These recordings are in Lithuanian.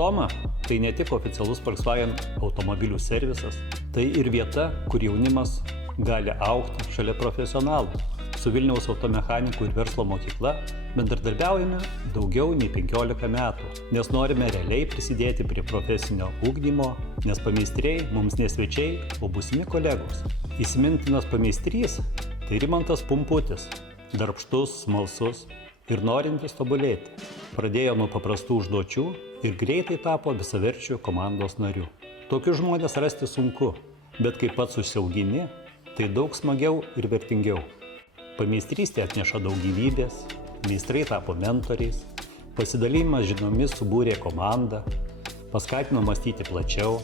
Automa tai ne tik oficialus Volkswagen automobilių servisas, tai ir vieta, kur jaunimas gali augti šalia profesionalų. Su Vilniaus automechanikų ir verslo mokykla bendradarbiaujame daugiau nei 15 metų, nes norime realiai prisidėti prie profesinio ugdymo, nes pameistriai mums ne svečiai, o būsimi kolegos. Įsimintinas pameistrys tai Rimantas Pumputis, darbštus, smalsus ir norintis tobulėti. Pradėjo nuo paprastų užduočių ir greitai tapo visaverčiu komandos nariu. Tokius žmonės rasti sunku, bet kai pats užsiaugini, tai daug smagiau ir vertingiau. Pameistrystė atneša daug gyvybės, meistrai tapo mentoriais, pasidalymas žiniomis subūrė komandą, paskatino mąstyti plačiau,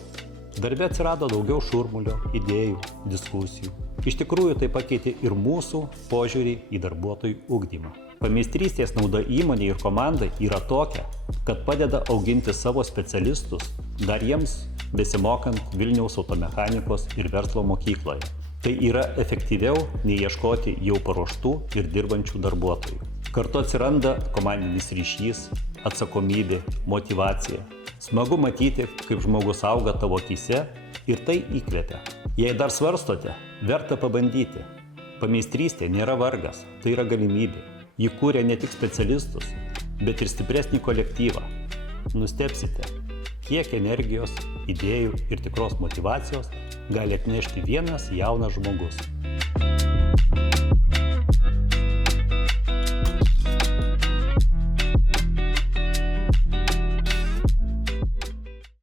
darbe atsirado daugiau šurmulio, idėjų, diskusijų. Iš tikrųjų tai pakeitė ir mūsų požiūrį į darbuotojų ugdymą. Pameistrystės nauda įmonei ir komandai yra tokia, kad padeda auginti savo specialistus, dar jiems besimokant Vilniaus automechanikos ir verslo mokykloje. Tai yra efektyviau nei ieškoti jau paruoštų ir dirbančių darbuotojų. Kartu atsiranda komandinis ryšys, atsakomybė, motyvacija. Smagu matyti, kaip žmogus auga tavo akyse ir tai įkvepia. Jei dar svarstote, verta pabandyti. Pameistrystė nėra vargas, tai yra galimybė. Ji kūrė ne tik specialistus, bet ir stipresnį kolektyvą. Nustebsite, kiek energijos, idėjų ir tikros motyvacijos gali atnešti vienas jaunas žmogus.